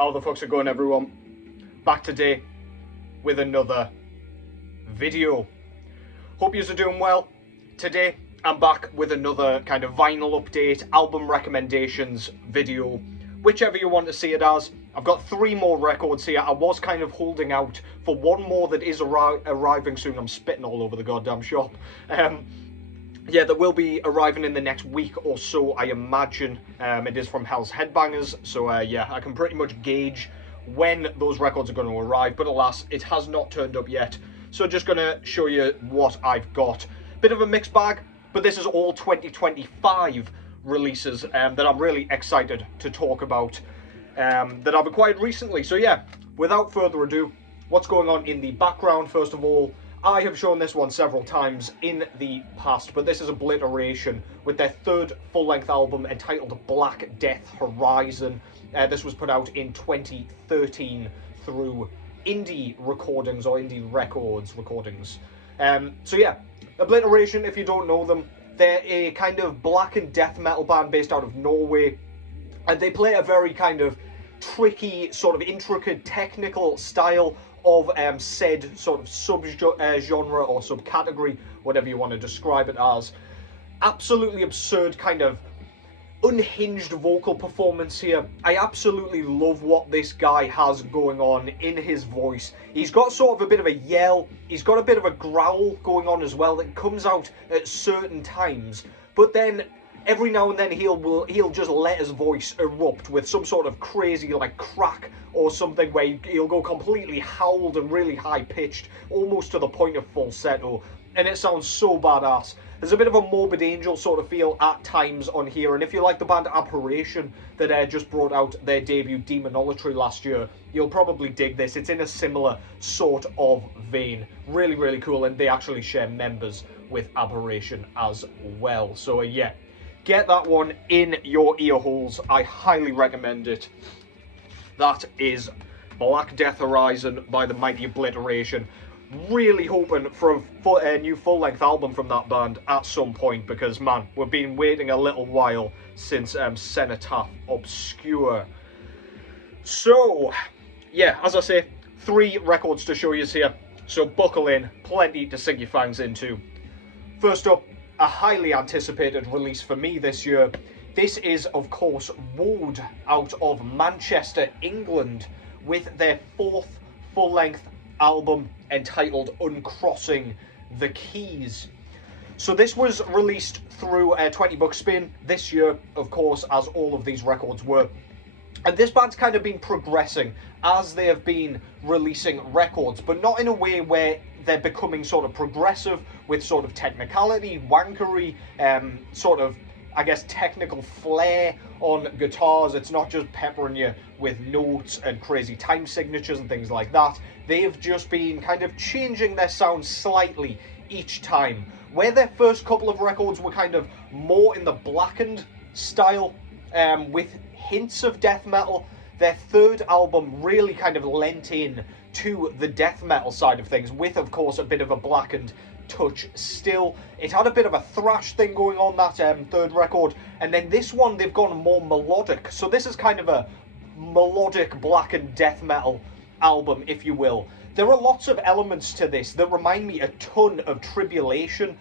How the fuck's it going, everyone? Back today with another video. Hope yous are doing well. Today I'm back with another kind of vinyl update, album recommendations video, whichever you want to see it as. I've got 3 more records here. I was kind of holding out for one more that is arriving soon. I'm spitting all over the goddamn shop. Yeah, that will be arriving in the next week or so, I imagine. It is from Hell's Headbangers, so yeah, I can pretty much gauge when those records are going to arrive, but alas, it has not turned up yet. So just going to show you what I've got. Bit of a mixed bag, but this is all 2025 releases that I'm really excited to talk about, that I've acquired recently. So yeah, without further ado, what's going on in the background? First of all, I have shown this one several times in the past, but this is Obliteration with their 3rd full-length album entitled Black Death Horizon. This was put out in 2013 through Indie Recordings or Indie Records Recordings. So yeah, Obliteration, if you don't know them, they're a kind of black and death metal band based out of Norway, and they play a very kind of tricky, sort of intricate, technical style of said sort of sub-genre or subcategory, whatever you want to describe it as. Absolutely absurd kind of unhinged vocal performance here. I absolutely love what this guy has going on in his voice. He's got sort of a bit of a yell, he's got a bit of a growl going on as well that comes out at certain times, but then every now and then he'll just let his voice erupt with some sort of crazy like crack or something where he'll go completely howled and really high pitched, almost to the point of falsetto, and it sounds so badass. There's a bit of a Morbid Angel sort of feel at times on here, and if you like the band Obliteration that just brought out their debut Demonolatry last year, you'll probably dig this. It's in a similar sort of vein. Really, really cool, and they actually share members with Obliteration as well. So yeah, get that one in your ear holes. I highly recommend it. That is Black Death Horizon by the mighty Obliteration. Really hoping for a new full-length album from that band at some point, because man, we've been waiting a little while since Cenotaph Obscure. So yeah, as I say, 3 records to show you here, so buckle in, plenty to sink your fangs into. First up, a highly anticipated release for me this year. This is, of course, Wode out of Manchester, England, with their 4th full-length album entitled Uncrossing the Keys. So this was released through 20 Buck Spin this year, of course, as all of these records were. And this band's kind of been progressing as they have been releasing records, but not in a way where they're becoming sort of progressive with sort of technicality, wankery, sort of, I guess, technical flair on guitars. It's not just peppering you with notes and crazy time signatures and things like that. They've just been kind of changing their sound slightly each time. Where their first couple of records were kind of more in the blackened style, with hints of death metal, their 3rd album really kind of lent in to the death metal side of things, with, of course, a bit of a blackened touch still. It had a bit of a thrash thing going on, that 3rd record, and then this one they've gone more melodic. So this is kind of a melodic blackened death metal album, if you will. There are lots of elements to this that remind me a ton of Tribulation,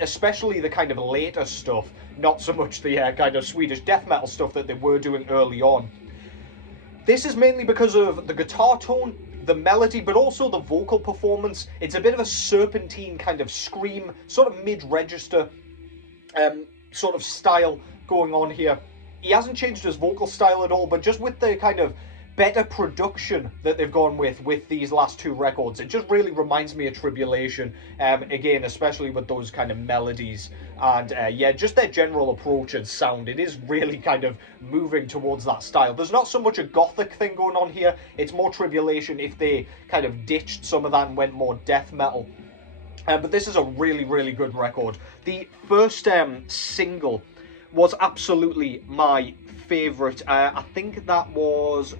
especially the kind of later stuff, not so much the kind of Swedish death metal stuff that they were doing early on. This is mainly because of the guitar tone, the melody, but also the vocal performance. It's a bit of a serpentine kind of scream, sort of mid-register sort of style going on here. He hasn't changed his vocal style at all, but just with the kind of better production that they've gone with these last 2 records, it just really reminds me of Tribulation, again, especially with those kind of melodies, and yeah, just their general approach and sound. It is really kind of moving towards that style. There's not so much a gothic thing going on here, it's more Tribulation if they kind of ditched some of that and went more death metal. But this is a really, really good record. The first single was absolutely my favourite. I think that was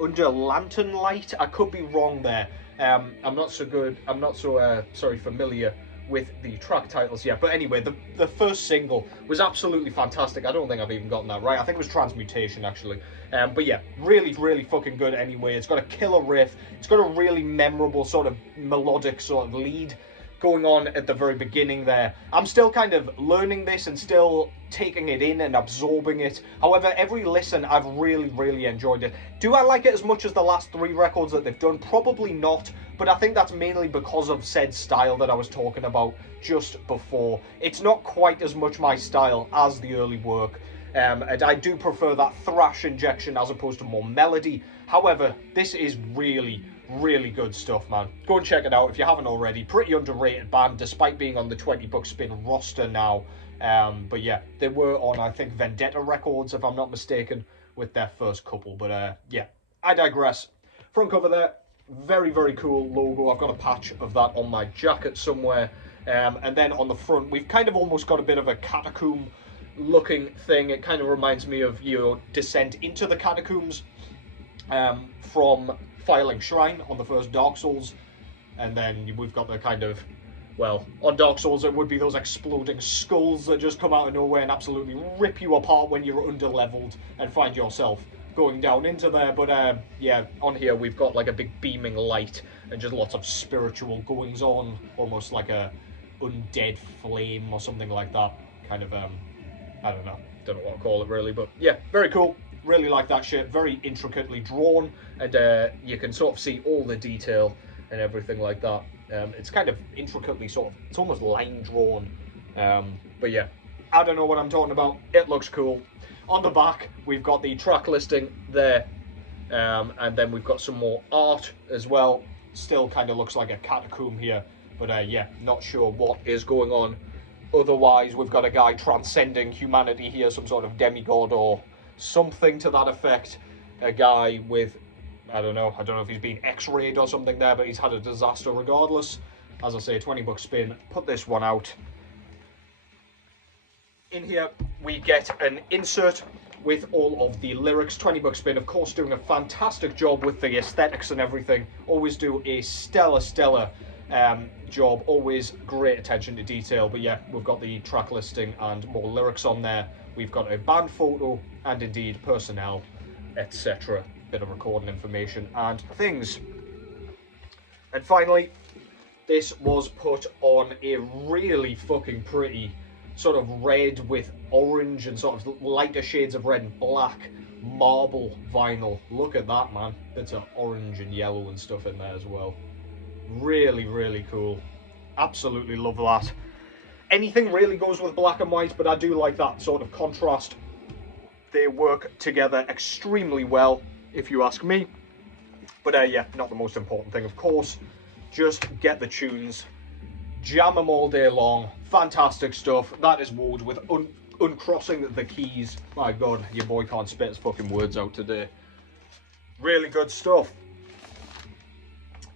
Under Lantern Light. I could be wrong there. I'm not so familiar with the track titles yet. But anyway, the first single was absolutely fantastic. I don't think I've even gotten that right. I think it was Transmutation, actually. But yeah, really, really fucking good anyway. It's got a killer riff. It's got a really memorable sort of melodic sort of lead going on at the very beginning there. I'm still kind of learning this and still taking it in and absorbing it. However, every listen, I've really, really enjoyed it. Do I like it as much as the last 3 records that they've done? Probably not, but I think that's mainly because of said style that I was talking about just before. It's not quite as much my style as the early work, and I do prefer that thrash injection as opposed to more melody. However, this is really, really good stuff, man. Go and check it out if you haven't already. Pretty underrated band, despite being on the 20 Buck Spin roster now. But yeah, they were on, I think, Vendetta Records, if I'm not mistaken, with their first couple. But yeah, I digress. Front cover there, very, very cool logo. I've got a patch of that on my jacket somewhere. And then on the front, we've kind of almost got a bit of a catacomb looking thing. It kind of reminds me of your descent into the catacombs from Filing Shrine on the first Dark Souls. And then we've got the kind of, well, on Dark Souls it would be those exploding skulls that just come out of nowhere and absolutely rip you apart when you're under-leveled and find yourself going down into there. But yeah, on here we've got like a big beaming light and just lots of spiritual goings on, almost like a undead flame or something like that. Kind of, I don't know what to call it really, but yeah, very cool. Really like that shit. Very intricately drawn, and you can sort of see all the detail and everything like that. It's kind of intricately it's almost line drawn. But yeah, I don't know what I'm talking about. It looks cool. On the back, we've got the track listing there, and then we've got some more art as well. Still kind of looks like a catacomb here, but yeah, not sure what is going on. Otherwise, we've got a guy transcending humanity here, some sort of demigod or something to that effect. A guy with, I don't know if he's been x-rayed or something there, but he's had a disaster regardless. As I say, 20 Buck Spin, put this one out. In here, we get an insert with all of the lyrics. 20 Buck Spin, of course, doing a fantastic job with the aesthetics and everything. Always do a stellar job. Always great attention to detail. But yeah, we've got the track listing and more lyrics on there. We've got a band photo and indeed personnel, etc. Bit of recording information and things. And finally, this was put on a really fucking pretty sort of red with orange and sort of lighter shades of red and black marble vinyl. Look at that, man. Bits of orange and yellow and stuff in there as well. Really, really cool. Absolutely love that. Anything really goes with black and white, but I do like that sort of contrast. They work together extremely well, if you ask me. But yeah, not the most important thing, of course. Just get the tunes, jam them all day long. Fantastic stuff. That is Wode with Uncrossing the Keys. My God, your boy can't spit his fucking words out today. Really good stuff.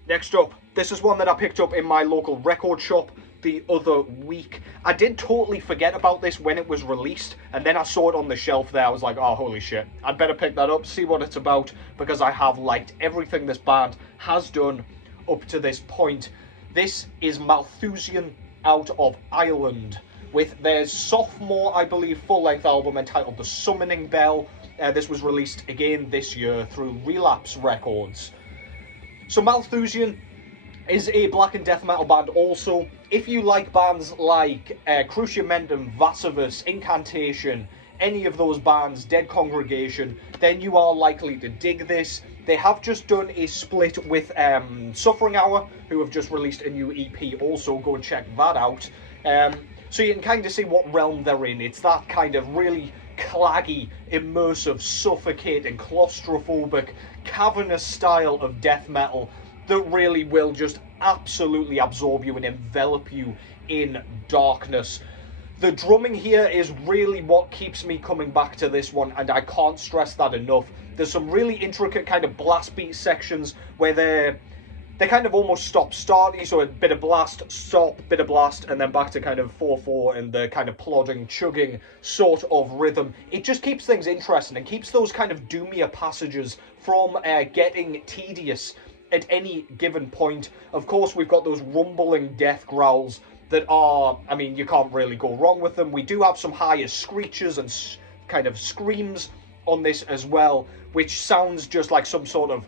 Next up, this is one that I picked up in my local record shop the other week. I did totally forget about this when it was released, and then I saw it on the shelf there. I was like, oh, holy shit, I'd better pick that up, see what it's about, because I have liked everything this band has done up to this point. This is Malthusian out of Ireland with their sophomore, I believe, full-length album entitled The Summoning Bell. This was released again this year through Relapse Records. So Malthusian is a black and death metal band also. If you like bands like Cruciamentum, Vasivus, Incantation, any of those bands, Dead Congregation, then you are likely to dig this. They have just done a split with Suffering Hour, who have just released a new EP also. Go and check that out. So you can kind of see what realm they're in. It's that kind of really claggy, immersive, suffocating, claustrophobic, cavernous style of death metal that really will just absolutely absorb you and envelop you in darkness. The drumming here is really what keeps me coming back to this one, and I can't stress that enough. There's some really intricate kind of blast beat sections where they're kind of almost stop-starty, so a bit of blast, stop, bit of blast, and then back to kind of 4/4 and the kind of plodding, chugging sort of rhythm. It just keeps things interesting and keeps those kind of doomier passages from getting tedious at any given point. Of course, we've got those rumbling death growls that are, I mean, you can't really go wrong with them. We do have some higher screeches and kind of screams on this as well, which sounds just like some sort of,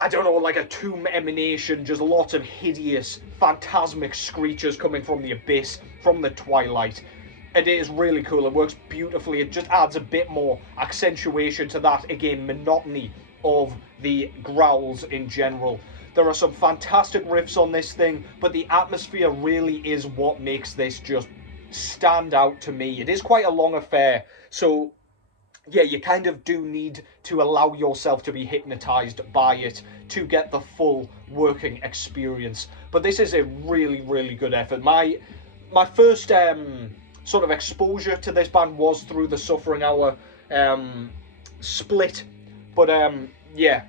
I don't know, like a tomb emanation, just lots of hideous, phantasmic screeches coming from the abyss, from the twilight. And it is really cool, it works beautifully, it just adds a bit more accentuation to that, again, monotony of the growls in general. There are some fantastic riffs on this thing, but the atmosphere really is what makes this just stand out to me. It is quite a long affair, so yeah, you kind of do need to allow yourself to be hypnotized by it to get the full working experience. But this is a really, really good effort. My first sort of exposure to this band was through the Suffering Hour split. But yeah,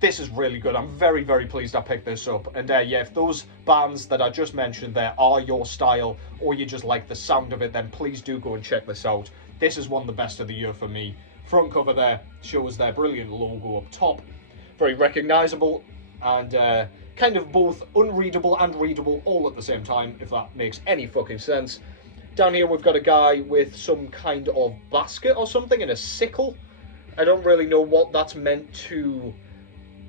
this is really good. I'm very, very pleased I picked this up. And yeah, if those bands that I just mentioned there are your style, or you just like the sound of it, then please do go and check this out. This is one of the best of the year for me. Front cover there shows their brilliant logo up top. Very recognisable and kind of both unreadable and readable all at the same time, if that makes any fucking sense. Down here we've got a guy with some kind of basket or something and a sickle. I don't really know what that's meant to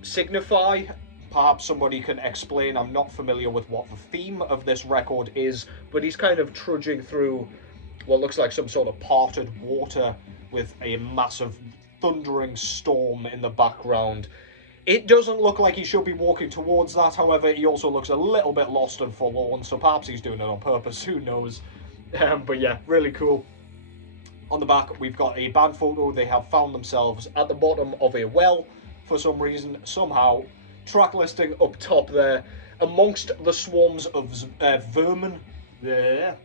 signify. Perhaps somebody can explain. I'm not familiar with what the theme of this record is, but he's kind of trudging through what looks like some sort of parted water with a massive thundering storm in the background. It doesn't look like he should be walking towards that, however, he also looks a little bit lost and forlorn, so perhaps he's doing it on purpose, who knows. But yeah, really cool. On the back, we've got a band photo. They have found themselves at the bottom of a well, for some reason, somehow. Track listing up top there. Amongst the swarms of vermin, there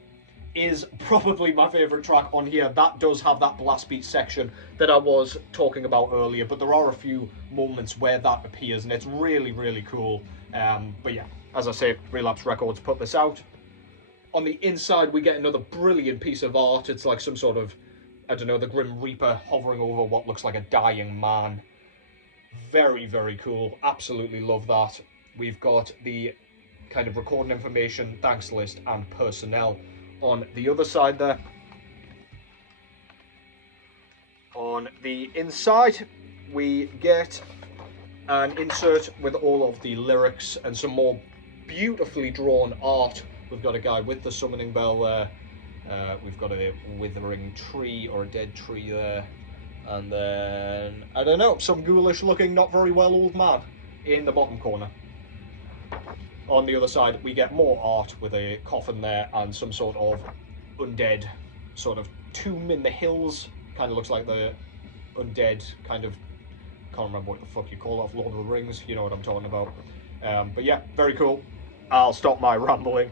is probably my favourite track on here. That does have that blast beat section that I was talking about earlier, but there are a few moments where that appears, and it's really, really cool. But yeah, as I say, Relapse Records put this out. On the inside, we get another brilliant piece of art. It's like some sort of, I don't know, the Grim Reaper hovering over what looks like a dying man. Very, very cool. Absolutely love that. We've got the kind of recording information, thanks list, and personnel on the other side there. On the inside, we get an insert with all of the lyrics and some more beautifully drawn art. We've got a guy with the summoning bell there. We've got a withering tree or a dead tree there. And then, I don't know, some ghoulish looking, not very well old man in the bottom corner. On the other side, we get more art with a coffin there and some sort of undead sort of tomb in the hills. Kind of looks like the undead kind of, can't remember what the fuck you call it off Lord of the Rings, you know what I'm talking about. But yeah, very cool. I'll stop my rambling.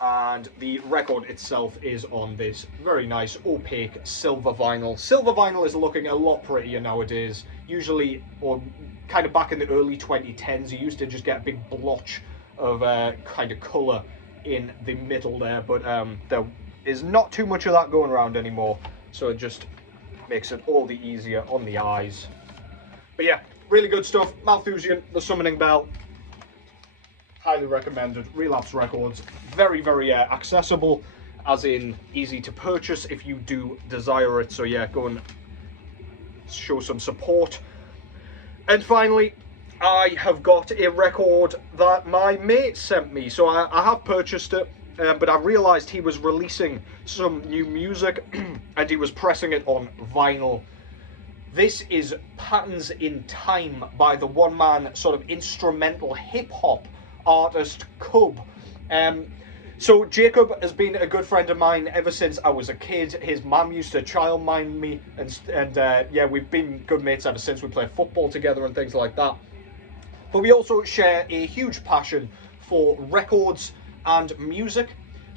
And the record itself is on this very nice opaque silver vinyl. Silver vinyl is looking a lot prettier nowadays. Usually, or kind of back in the early 2010s, you used to just get a big blotch of kind of colour in the middle there, but there is not too much of that going around anymore, so it just makes it all the easier on the eyes. But yeah, really good stuff. Malthusian, The Summoning Bell. Highly recommended. Relapse Records. Very, very accessible, as in easy to purchase if you do desire it. So yeah, go and show some support. And finally, I have got a record that my mate sent me. So I have purchased it, but I realised he was releasing some new music and he was pressing it on vinyl. This is Patterns in Time by the one-man sort of instrumental hip-hop artist Cub. So Jacob has been a good friend of mine ever since I was a kid. His mum used to childmind me, and yeah, we've been good mates ever since. We play football together and things like that. But we also share a huge passion for records and music.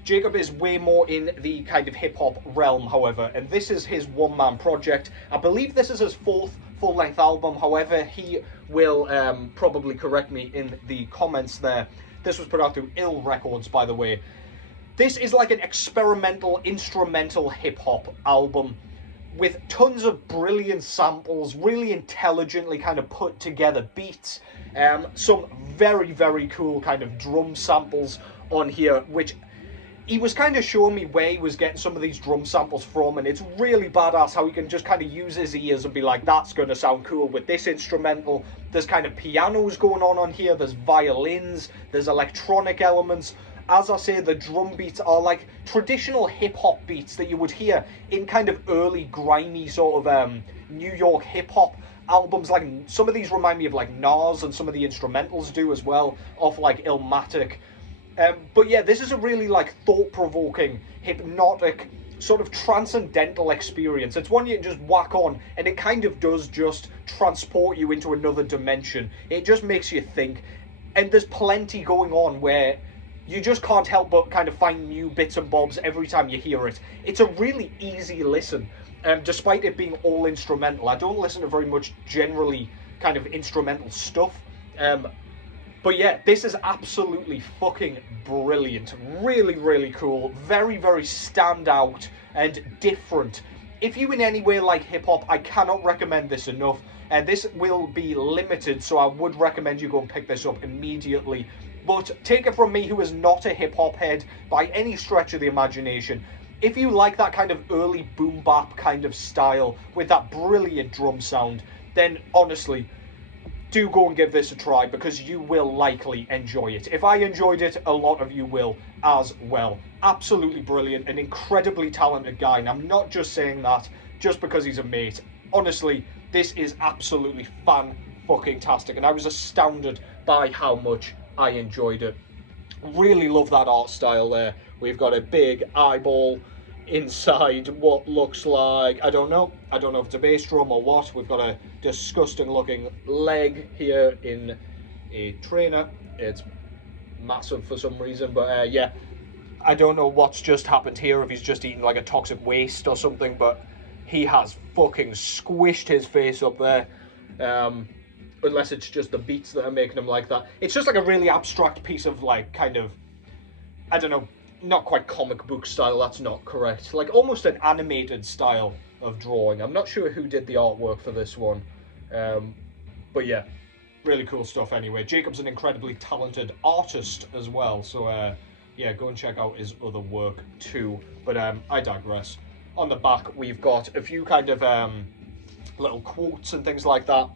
Jacob is way more in the kind of hip-hop realm, however, and this is his one-man project. I believe this is his fourth full-length album, however, he will probably correct me in the comments there. This was put out through Ill Records, by the way. This is like an experimental, instrumental hip-hop album with tons of brilliant samples, really intelligently kind of put together beats, some very, very cool kind of drum samples on here, which he was kind of showing me where he was getting some of these drum samples from, and it's really badass how he can just kind of use his ears and be like, that's going to sound cool with this instrumental. There's kind of pianos going on here, there's violins, there's electronic elements. As I say, the drum beats are like traditional hip-hop beats that you would hear in kind of early grimy sort of New York hip-hop albums. Like, some of these remind me of like Nas, and some of the instrumentals do as well, off like Illmatic. But yeah, this is a really like thought-provoking, hypnotic, sort of transcendental experience. It's one you can just whack on, and it kind of does just transport you into another dimension. It just makes you think, and there's plenty going on where you just can't help but kind of find new bits and bobs every time you hear it. It's a really easy listen, despite it being all instrumental. I don't listen to very much generally kind of instrumental stuff. But yeah, this is absolutely fucking brilliant. Really, really cool. Very, very standout and different. If you in any way like hip-hop, I cannot recommend this enough. This will be limited, so I would recommend you go and pick this up immediately. But take it from me, who is not a hip-hop head by any stretch of the imagination, if you like that kind of early boom bap kind of style with that brilliant drum sound, then honestly, do go and give this a try, because you will likely enjoy it. If I enjoyed it, a lot of you will as well. Absolutely brilliant, an incredibly talented guy, and I'm not just saying that just because he's a mate. Honestly, this is absolutely fan-fucking-tastic, and I was astounded by how much I enjoyed it. Really love that art style there. We've got a big eyeball inside what looks like, I don't know if it's a bass drum or what. We've got a disgusting looking leg here in a trainer. It's massive for some reason, but yeah, I don't know what's just happened here, if he's just eaten like a toxic waste or something, but he has fucking squished his face up there. Unless it's just the beats that are making him like that. It's just like a really abstract piece of like kind of, I don't know, not quite comic book style, that's not correct. Like almost an animated style of drawing. I'm not sure who did the artwork for this one. But yeah, really cool stuff anyway. Jacob's an incredibly talented artist as well. So yeah, go and check out his other work too. But I digress. On the back, we've got a few kind of little quotes and things like that.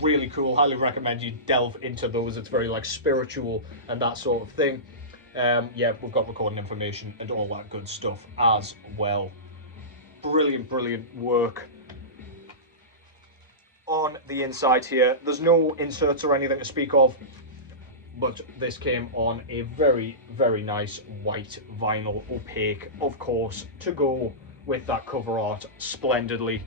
Really cool. Highly recommend you delve into those. It's very like spiritual and that sort of thing. Yeah, we've got recording information and all that good stuff as well. Brilliant, brilliant work on the inside here. There's no inserts or anything to speak of, but this came on a very, very nice white vinyl, opaque, of course, to go with that cover art splendidly.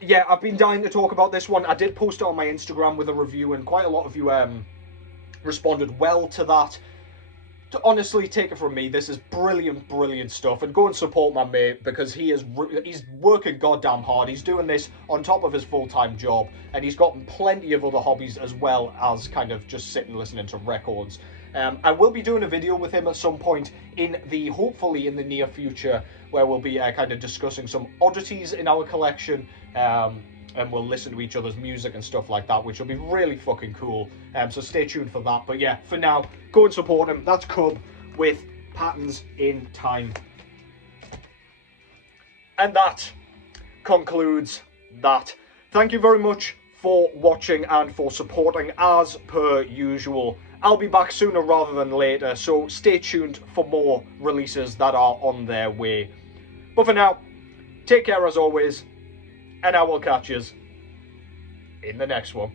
Yeah, I've been dying to talk about this one. I did post it on my Instagram with a review, and quite a lot of you responded well to that. Honestly, take it from me, this is brilliant, brilliant stuff, and go and support my mate, because he's working goddamn hard. He's doing this on top of his full-time job, and he's got plenty of other hobbies as well as kind of just sitting listening to records. I will be doing a video with him at some point hopefully in the near future, where we'll be kind of discussing some oddities in our collection, and we'll listen to each other's music and stuff like that, which will be really fucking cool. So stay tuned for that. But yeah, for now, go and support him. That's Cub with Patterns in Time. And that concludes that. Thank you very much for watching and for supporting as per usual. I'll be back sooner rather than later, so stay tuned for more releases that are on their way. But for now, take care as always, and I will catch you in the next one.